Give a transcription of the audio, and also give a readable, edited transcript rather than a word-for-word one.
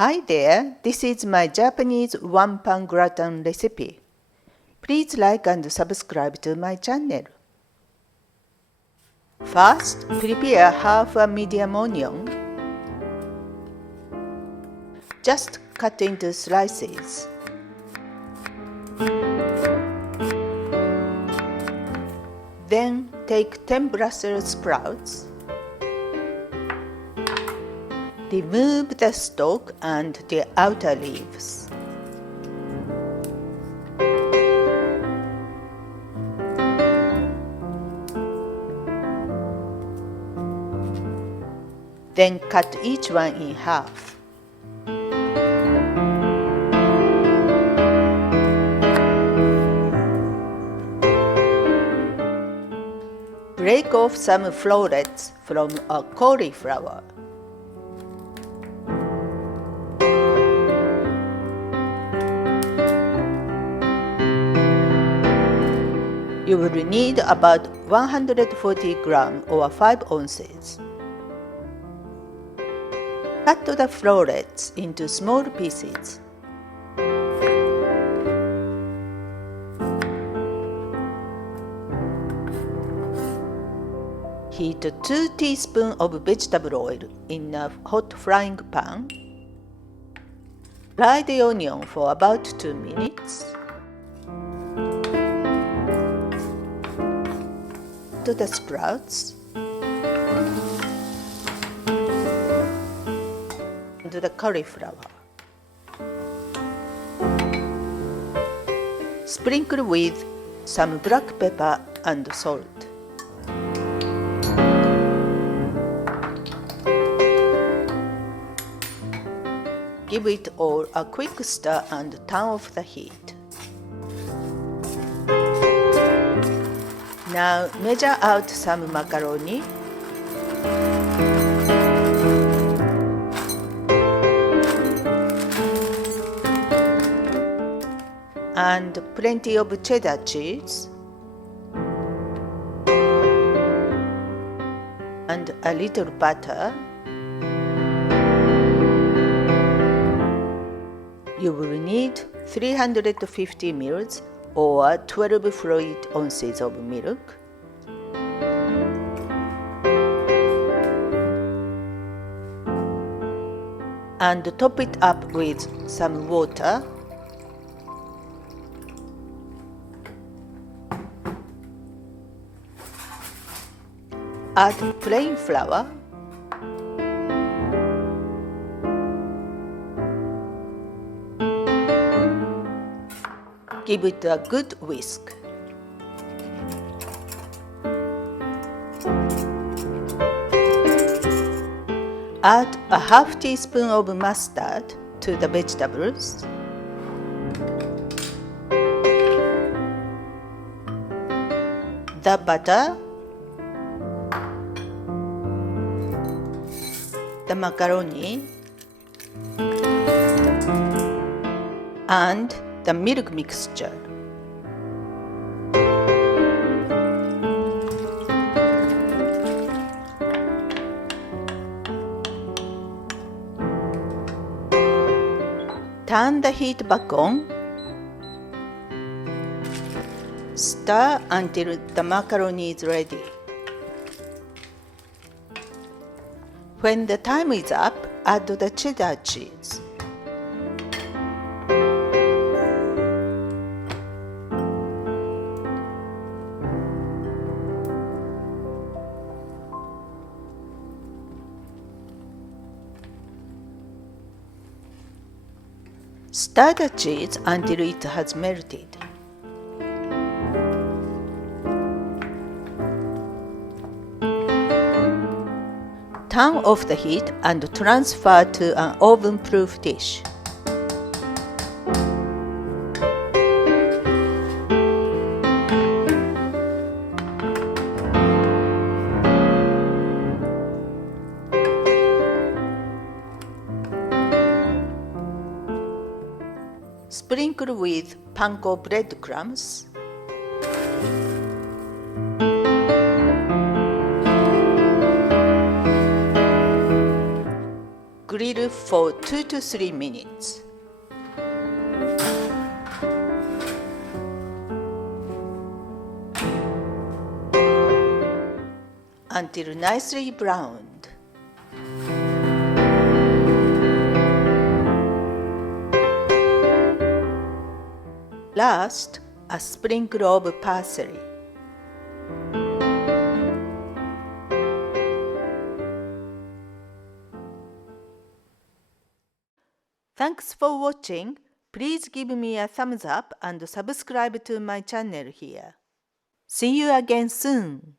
Hi there, this is my Japanese one-pan gratin recipe. Please like and subscribe to my channel. First, prepare half a medium onion. Just cut into slices. Then take 10 Brussels sprouts. Remove the stalk and the outer leaves. Then cut each one in half. Break off some florets from a cauliflower. You will need about 140 grams or 5 ounces. Cut the florets into small pieces. Heat 2 teaspoons of vegetable oil in a hot frying pan. Fry the onion for about 2 minutes. Add the sprouts and the cauliflower. Sprinkle with some black pepper and salt. Give it all a quick stir and turn off the heat. Now measure out some macaroni. And plenty of cheddar cheese. And a little butter. You will need 350 ml or 12 fluid ounces of milk. And top it up with some water. Add plain flour. Give it a good whisk. Add a half teaspoon of mustard to the vegetables. The butter, the macaroni, and the milk mixture. Turn the heat back on. Stir until the macaroni is ready. When the time is up, add the cheddar cheese. Stir the cheese until it has melted. Turn off the heat and transfer to an oven-proof dish. Sprinkle with panko breadcrumbs. Grill for 2 to 3 minutes. Until nicely browned. Last, a sprinkle of parsley. Thanks for watching. Please give me a thumbs up and subscribe to my channel here. See you again soon.